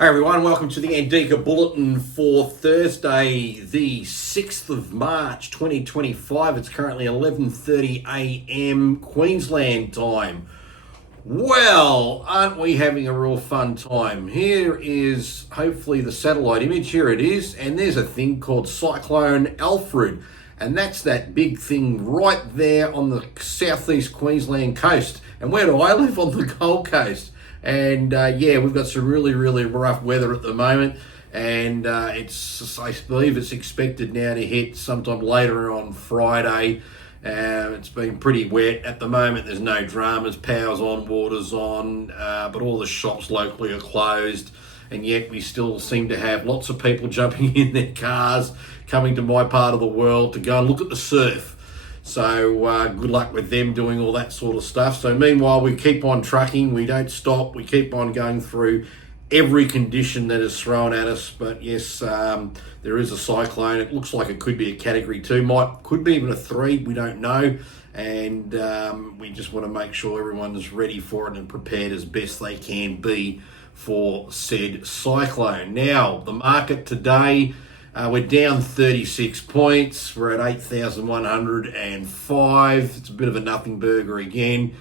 Hey everyone, welcome to the ANDIKA Bulletin for Thursday, the 6th of March 2025. It's currently 11:30 a.m. Queensland time. Well, aren't we having a real fun time? Here is hopefully the satellite image. Here it is, and there's a thing called Cyclone Alfred, and that's that big thing right there on the southeast Queensland coast. And where do I live? On the Gold Coast. And we've got some really rough weather at the moment, and I believe it's expected now to hit sometime later on Friday. It's been pretty wet at the moment. There's no dramas, power's on, water's on, but all the shops locally are closed, and yet we still seem to have lots of people jumping in their cars coming to my part of the world to go and look at the surf. So good luck with them doing all that sort of stuff. So meanwhile, we keep on trucking. We don't stop. We keep on going through every condition that is thrown at us. But yes, there is a cyclone. It looks like it could be a Category 2. Could be even a 3. We don't know. And we just want to make sure everyone is ready for it and prepared as best they can be for said cyclone. Now, the market today, we're down 36 points. We're at 8,105. It's a bit of a nothing burger again.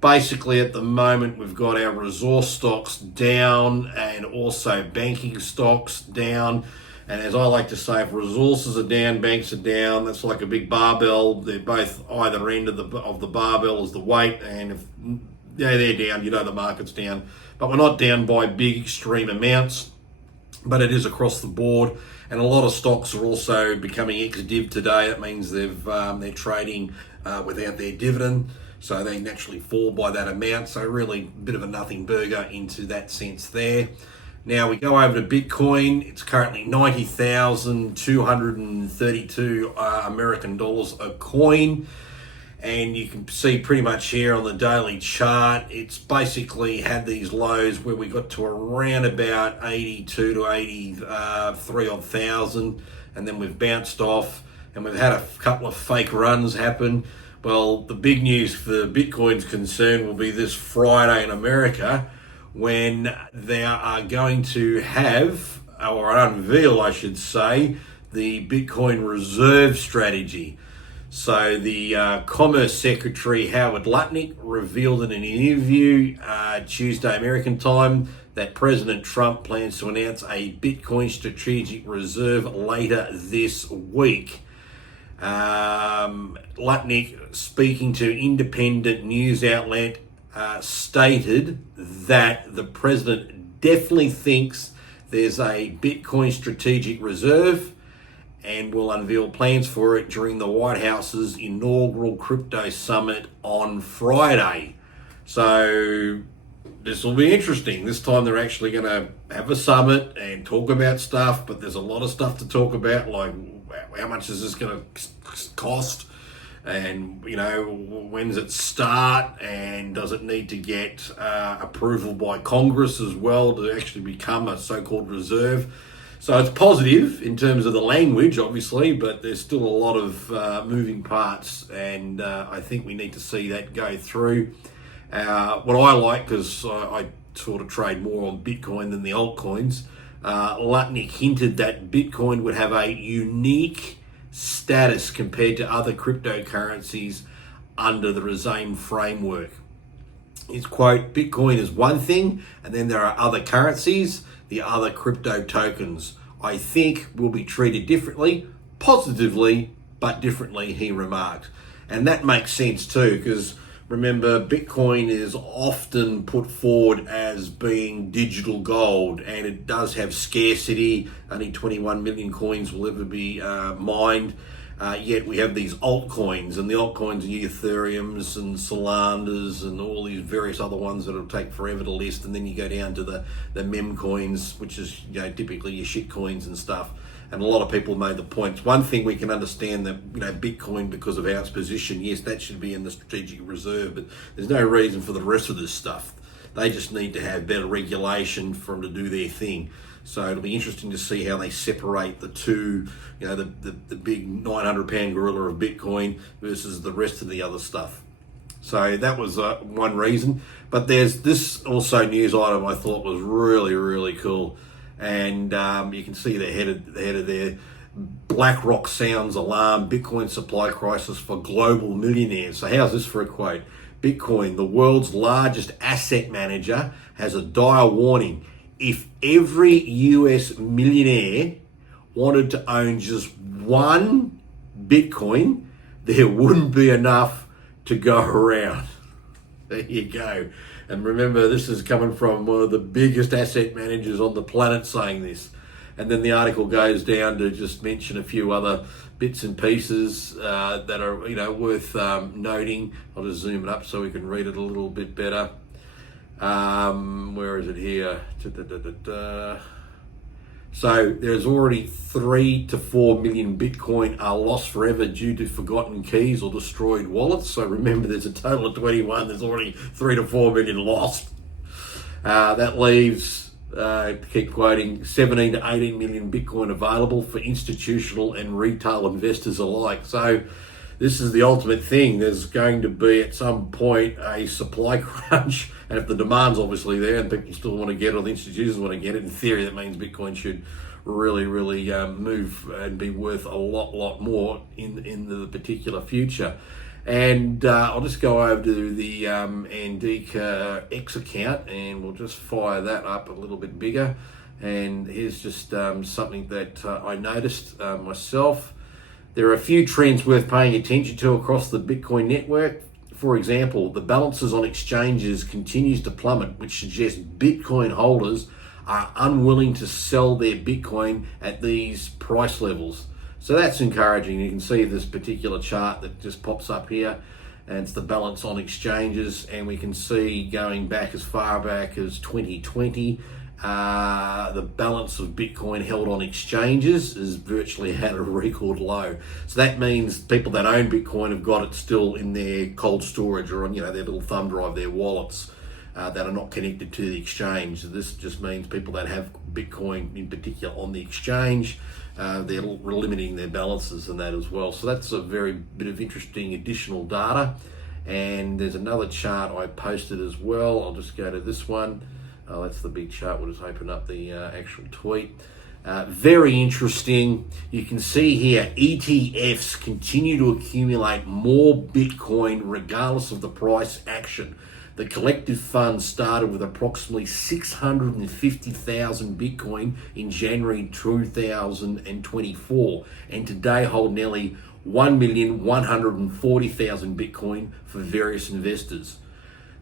Basically, at the moment, we've got our resource stocks down and also banking stocks down. And as I like to say, if resources are down, banks are down. That's like a big barbell. They're both either end of the barbell is the weight. And if they're down, you know the market's down. But we're not down by big extreme amounts. But it is across the board, and a lot of stocks are also becoming ex-div today. That means they're trading without their dividend, so they naturally fall by that amount. So really, a bit of a nothing burger into that sense there. Now we go over to Bitcoin. It's currently 90,232 American dollars a coin. And you can see pretty much here on the daily chart, it's basically had these lows where we got to around about 82 to 83 odd thousand, and then we've bounced off, and we've had a couple of fake runs happen. Well, the big news for Bitcoin's concerned will be this Friday in America, when they are going to have, or unveil, I should say, the Bitcoin reserve strategy. So the Commerce Secretary, Howard Lutnick, revealed in an interview Tuesday American time that President Trump plans to announce a Bitcoin strategic reserve later this week. Lutnick, speaking to independent news outlet, stated that the president definitely thinks there's a Bitcoin strategic reserve, and will unveil plans for it during the White House's inaugural crypto summit on Friday. So this will be interesting. This time they're actually going to have a summit and talk about stuff, but there's a lot of stuff to talk about, like how much is this going to cost? And, when does it start? And does it need to get approval by Congress as well to actually become a so-called reserve? So it's positive in terms of the language, obviously, but there's still a lot of moving parts, and I think we need to see that go through. What I like, because I sort of trade more on Bitcoin than the altcoins, Lutnick hinted that Bitcoin would have a unique status compared to other cryptocurrencies under the same framework. His quote, "Bitcoin is one thing, and then there are other currencies, the other crypto tokens. I think will be treated differently, positively, but differently," he remarked. And that makes sense too, because remember, Bitcoin is often put forward as being digital gold, and it does have scarcity. Only 21 million coins will ever be mined. Yet we have these altcoins, and the altcoins are Ethereums and Solanders and all these various other ones that will take forever to list. And then you go down to the mem coins, which is typically your shit coins and stuff. And a lot of people made the points. One thing we can understand that Bitcoin, because of how it's positioned, yes, that should be in the strategic reserve, but there's no reason for the rest of this stuff. They just need to have better regulation for them to do their thing. So it'll be interesting to see how they separate the two, the big 900-pound gorilla of Bitcoin versus the rest of the other stuff. So that was one reason. But there's this also news item I thought was really, really cool. And you can see the header there. Blackrock sounds alarm, Bitcoin supply crisis for global millionaires. So how's this for a quote? Bitcoin, the world's largest asset manager, has a dire warning. If every US millionaire wanted to own just one Bitcoin, there wouldn't be enough to go around. There you go. And remember, this is coming from one of the biggest asset managers on the planet saying this. And then the article goes down to just mention a few other bits and pieces that are, worth noting. I'll just zoom it up so we can read it a little bit better. Where is it here? So there's already 3 to 4 million Bitcoin are lost forever due to forgotten keys or destroyed wallets. So remember, there's a total of 21. There's already 3 to 4 million lost. That leaves, keep quoting, 17 to 18 million Bitcoin available for institutional and retail investors alike. So this is the ultimate thing. There's going to be at some point a supply crunch, and if the demand's obviously there and people still want to get it, or the institutions want to get it, in theory that means Bitcoin should really, really move and be worth a lot more in the particular future. And I'll just go over to the ANDIKA X account, and we'll just fire that up a little bit bigger. And here's just something that I noticed myself. There are a few trends worth paying attention to across the Bitcoin network. For example, the balances on exchanges continues to plummet, which suggests Bitcoin holders are unwilling to sell their Bitcoin at these price levels. So that's encouraging. You can see this particular chart that just pops up here, and it's the balance on exchanges, and we can see going back as far back as 2020, the balance of Bitcoin held on exchanges is virtually at a record low. So that means people that own Bitcoin have got it still in their cold storage or on their little thumb drive, their wallets that are not connected to the exchange. This just means people that have Bitcoin in particular on the exchange, they're limiting their balances and that as well. So that's a very bit of interesting additional data. And there's another chart I posted as well. I'll just go to this one. That's the big chart. We'll just open up the actual tweet. Very interesting. You can see here ETFs continue to accumulate more Bitcoin regardless of the price action. The collective fund started with approximately 650,000 Bitcoin in January 2024 and today hold nearly 1,140,000 Bitcoin for various investors.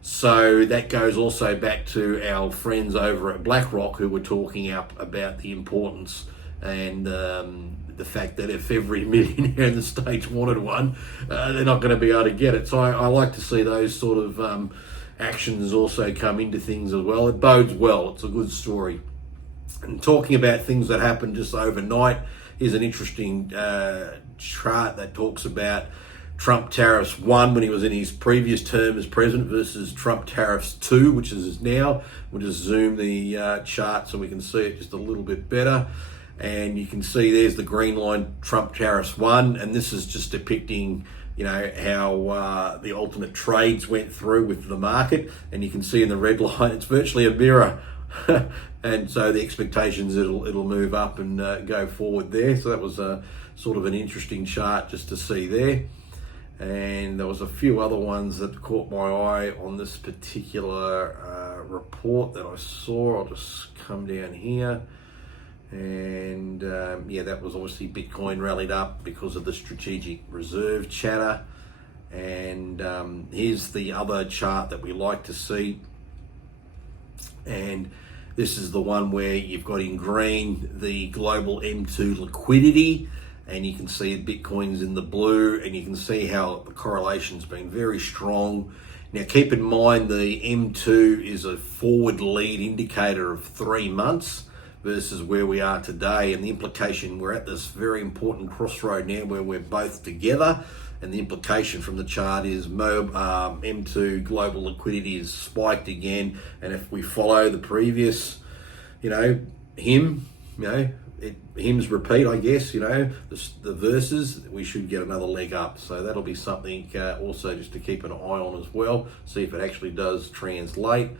So that goes also back to our friends over at Blackrock, who were talking up about the importance and the fact that if every millionaire in the States wanted one, they're not going to be able to get it. So I like to see those sort of actions also come into things as well. It bodes well. It's a good story. And talking about things that happened just overnight, here's an interesting chart that talks about Trump tariffs 1 when he was in his previous term as president versus Trump tariffs 2, which is now. We'll just zoom the chart so we can see it just a little bit better. And you can see there's the green line, Trump tariffs 1, and this is just depicting how the ultimate trades went through with the market. And you can see in the red line, it's virtually a mirror. And so the expectations it'll move up and go forward there. So that was a sort of an interesting chart just to see there. And there was a few other ones that caught my eye on this particular report that I saw. I'll just come down here. And that was obviously Bitcoin rallied up because of the strategic reserve chatter. And here's the other chart that we like to see. And this is the one where you've got in green the global M2 liquidity. And you can see Bitcoin's in the blue, and you can see how the correlation's been very strong. Now keep in mind the M2 is a forward lead indicator of 3 months versus where we are today, and the implication, we're at this very important crossroad now where we're both together, and the implication from the chart is M2 global liquidity is spiked again, and if we follow the previous, hymns repeat, I guess, the verses, we should get another leg up. So that'll be something also just to keep an eye on as well, see if it actually does translate.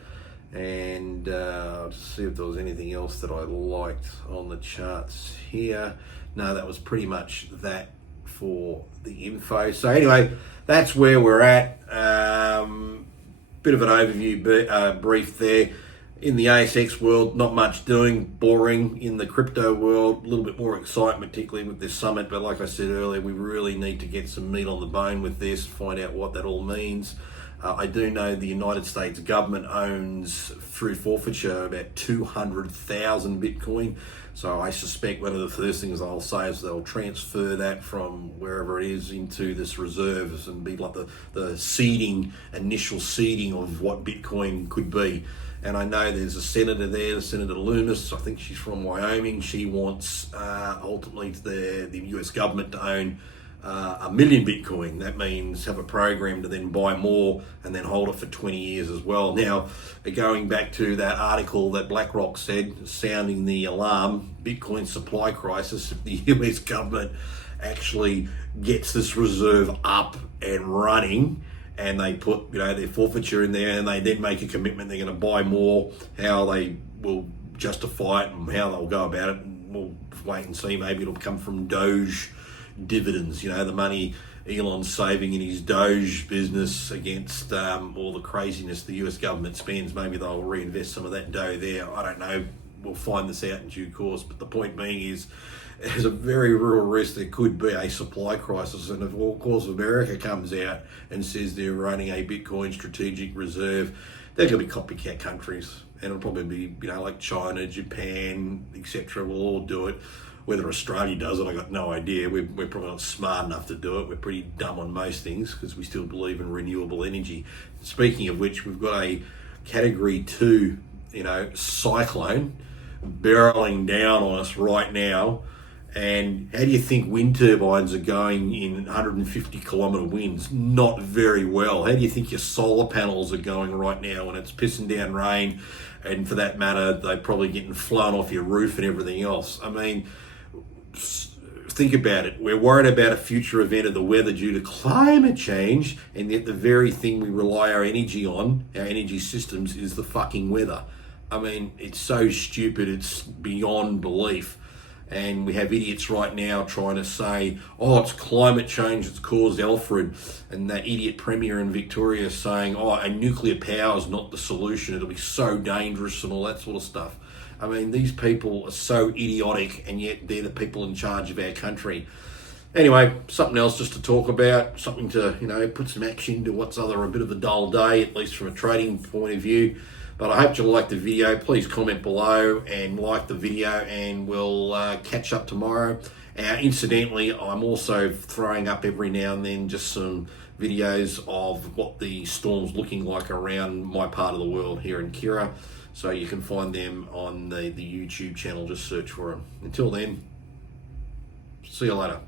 And just see if there was anything else that I liked on the charts here. No, that was pretty much that for the info. So anyway, that's where we're at. Bit of an overview brief there. In the ASX world, not much doing, boring. In the crypto world, a little bit more excitement, particularly with this summit. But like I said earlier, we really need to get some meat on the bone with this, find out what that all means. I do know the United States government owns, through forfeiture, about 200,000 Bitcoin. So I suspect one of the first things they'll say is they'll transfer that from wherever it is into this reserves and be like the initial seeding of what Bitcoin could be. And I know there's a senator there, Senator Loomis. I think she's from Wyoming. She wants ultimately the US government to own 1 million Bitcoin. That means have a program to then buy more and then hold it for 20 years as well. Now, going back to that article that Blackrock said, sounding the alarm, Bitcoin supply crisis, if the US government actually gets this reserve up and running, and they put their forfeiture in there, and they then make a commitment they're going to buy more, how they will justify it and how they'll go about it, and we'll wait and see. Maybe it'll come from Doge dividends, the money Elon's saving in his Doge business against all the craziness the US government spends. Maybe they'll reinvest some of that dough there. I don't know. We'll find this out in due course. But the point being is, there's a very real risk there could be a supply crisis. And of course, America comes out and says they're running a Bitcoin strategic reserve, they're going to be copycat countries. And it'll probably be, like China, Japan, etc. will all do it. Whether Australia does it, I got no idea. We're probably not smart enough to do it. We're pretty dumb on most things because we still believe in renewable energy. Speaking of which, we've got a Category 2, cyclone barreling down on us right now. And how do you think wind turbines are going in 150 kilometre winds? Not very well. How do you think your solar panels are going right now when it's pissing down rain? And for that matter, they're probably getting flown off your roof and everything else. I mean, think about it. We're worried about a future event of the weather due to climate change, and yet the very thing we rely our energy on, our energy systems, is the fucking weather. I mean, it's so stupid, it's beyond belief. And we have idiots right now trying to say, it's climate change that's caused Alfred. And that idiot premier in Victoria saying, and nuclear power is not the solution. It'll be so dangerous and all that sort of stuff. I mean, these people are so idiotic, and yet they're the people in charge of our country. Anyway, something else just to talk about, something to, put some action into what's a bit of a dull day, at least from a trading point of view. But I hope you liked the video. Please comment below and like the video, and we'll catch up tomorrow. Incidentally, I'm also throwing up every now and then just some videos of what the storm's looking like around my part of the world here in Kira. So you can find them on the YouTube channel. Just search for them. Until then, see you later.